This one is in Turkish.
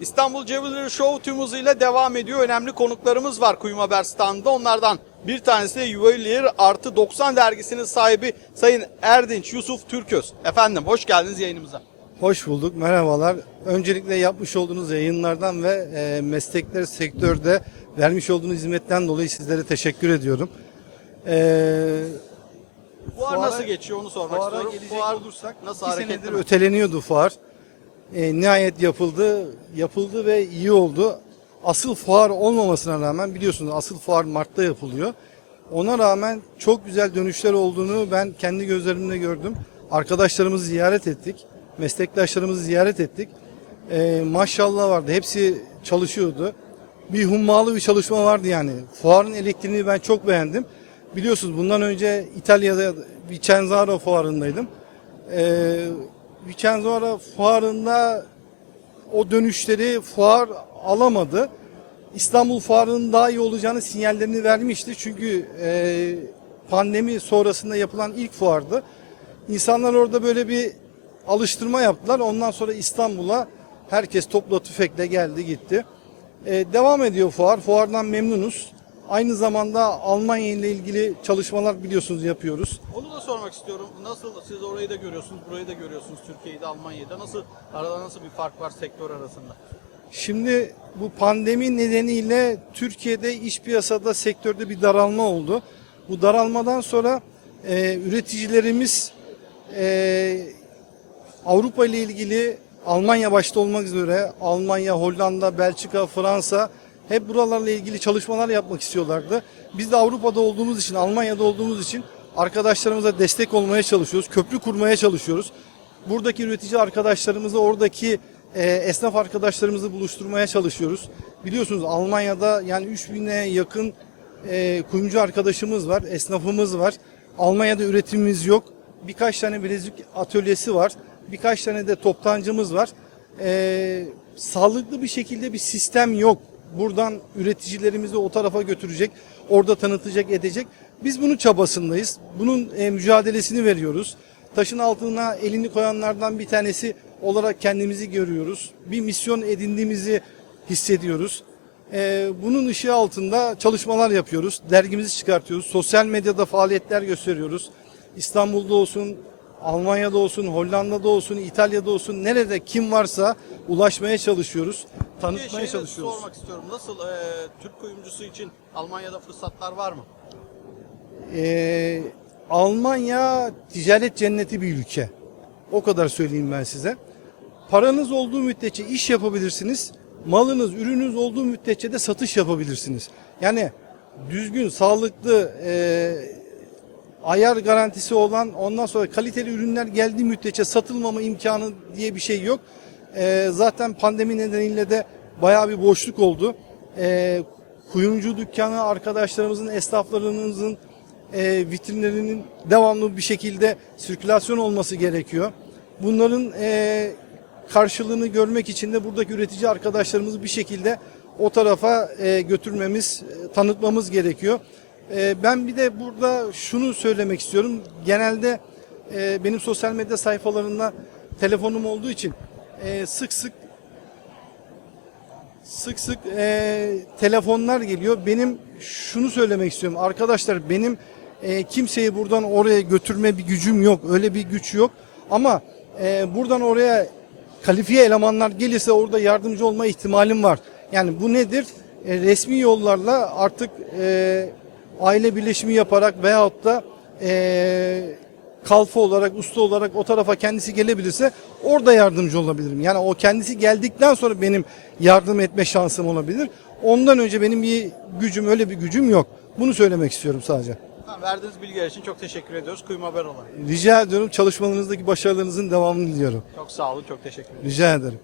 İstanbul Jewelry Show tüm hızıyla devam ediyor. Önemli konuklarımız var Kuyum Haber standında. Onlardan bir tanesi de Juwelier artı 90 dergisinin sahibi Sayın Erdinç Yusuf Türköz. Efendim hoş geldiniz yayınımıza. Hoş bulduk, merhabalar. Öncelikle yapmış olduğunuz yayınlardan ve e, meslekler sektörde vermiş olduğunuz hizmetten dolayı sizlere teşekkür ediyorum. E, Fuar Fuara- nasıl geçiyor onu sormak fuara istiyorum. Fuar olursak nasıl iki senedir öteleniyordu fuar. E, nihayet yapıldı, yapıldı ve iyi oldu. Asıl fuar olmamasına rağmen biliyorsunuz asıl fuar Mart'ta yapılıyor. Ona rağmen çok güzel dönüşler olduğunu ben kendi gözlerimle gördüm. Arkadaşlarımızı ziyaret ettik, meslektaşlarımızı ziyaret ettik. E, maşallah vardı, hepsi çalışıyordu. Bir hummalı bir çalışma vardı yani. Fuarın elektriğini ben çok beğendim. Biliyorsunuz bundan önce İtalya'da Vicenzano fuarındaydım. Ee, Vicenzano fuarında o dönüşleri fuar alamadı. İstanbul fuarının daha iyi olacağını sinyallerini vermişti. Çünkü e, pandemi sonrasında yapılan ilk fuardı. İnsanlar orada böyle bir alıştırma yaptılar. Ondan sonra İstanbul'a herkes topla tüfekle geldi gitti. E, devam ediyor fuar. Fuardan memnunuz. Aynı zamanda Almanya ile ilgili çalışmalar biliyorsunuz yapıyoruz. Onu da sormak istiyorum. Nasıl siz orayı da görüyorsunuz, burayı da görüyorsunuz Türkiye'yi de Almanya'yı da. Nasıl arada nasıl bir fark var sektör arasında? Şimdi bu pandemi nedeniyle Türkiye'de iş piyasada sektörde bir daralma oldu. Bu daralmadan sonra e, üreticilerimiz e, Avrupa ile ilgili Almanya başta olmak üzere Almanya, Hollanda, Belçika, Fransa hep buralarla ilgili çalışmalar yapmak istiyorlardı. Biz de Avrupa'da olduğumuz için, Almanya'da olduğumuz için arkadaşlarımıza destek olmaya çalışıyoruz. Köprü kurmaya çalışıyoruz. Buradaki üretici arkadaşlarımızı, oradaki e, esnaf arkadaşlarımızı buluşturmaya çalışıyoruz. Biliyorsunuz Almanya'da yani 3000'e yakın e, kuyumcu arkadaşımız var, esnafımız var. Almanya'da üretimimiz yok. Birkaç tane bilezik atölyesi var. Birkaç tane de toptancımız var. E, sağlıklı bir şekilde bir sistem yok. Buradan üreticilerimizi o tarafa götürecek, orada tanıtacak, edecek. Biz bunun çabasındayız. Bunun e, mücadelesini veriyoruz. Taşın altına elini koyanlardan bir tanesi olarak kendimizi görüyoruz. Bir misyon edindiğimizi hissediyoruz. Ee, bunun ışığı altında çalışmalar yapıyoruz. Dergimizi çıkartıyoruz. Sosyal medyada faaliyetler gösteriyoruz. İstanbul'da olsun, Almanya'da olsun, Hollanda'da olsun, İtalya'da olsun nerede kim varsa ulaşmaya çalışıyoruz. Bir Tanıtmaya de çalışıyoruz. sormak istiyorum. Nasıl e, Türk kuyumcusu için Almanya'da fırsatlar var mı? Ee, Almanya ticaret cenneti bir ülke. O kadar söyleyeyim ben size. Paranız olduğu müddetçe iş yapabilirsiniz. Malınız, ürününüz olduğu müddetçe de satış yapabilirsiniz. Yani düzgün, sağlıklı, e, ayar garantisi olan ondan sonra kaliteli ürünler geldiği müddetçe satılmama imkanı diye bir şey yok. E, zaten pandemi nedeniyle de bayağı bir boşluk oldu. E, kuyumcu dükkanı arkadaşlarımızın, esnaflarımızın e, vitrinlerinin devamlı bir şekilde sirkülasyon olması gerekiyor. Bunların e, karşılığını görmek için de buradaki üretici arkadaşlarımızı bir şekilde o tarafa e, götürmemiz, e, tanıtmamız gerekiyor. E, ben bir de burada şunu söylemek istiyorum. Genelde e, benim sosyal medya sayfalarında telefonum olduğu için e, sık sık sık sık e, telefonlar geliyor. Benim şunu söylemek istiyorum. Arkadaşlar benim e, kimseyi buradan oraya götürme bir gücüm yok. Öyle bir güç yok. Ama e, buradan oraya kalifiye elemanlar gelirse orada yardımcı olma ihtimalim var. Yani bu nedir? E, resmi yollarla artık e, aile birleşimi yaparak veyahut da e, kalfa olarak, usta olarak o tarafa kendisi gelebilirse orada yardımcı olabilirim. Yani o kendisi geldikten sonra benim yardım etme şansım olabilir. Ondan önce benim bir gücüm, öyle bir gücüm yok. Bunu söylemek istiyorum sadece. Tamam, verdiğiniz bilgiler için çok teşekkür ediyoruz. Kuyum Haber olarak. Rica ediyorum çalışmalarınızdaki başarılarınızın devamını diliyorum. Çok sağ olun, çok teşekkür ederim. Rica ederim.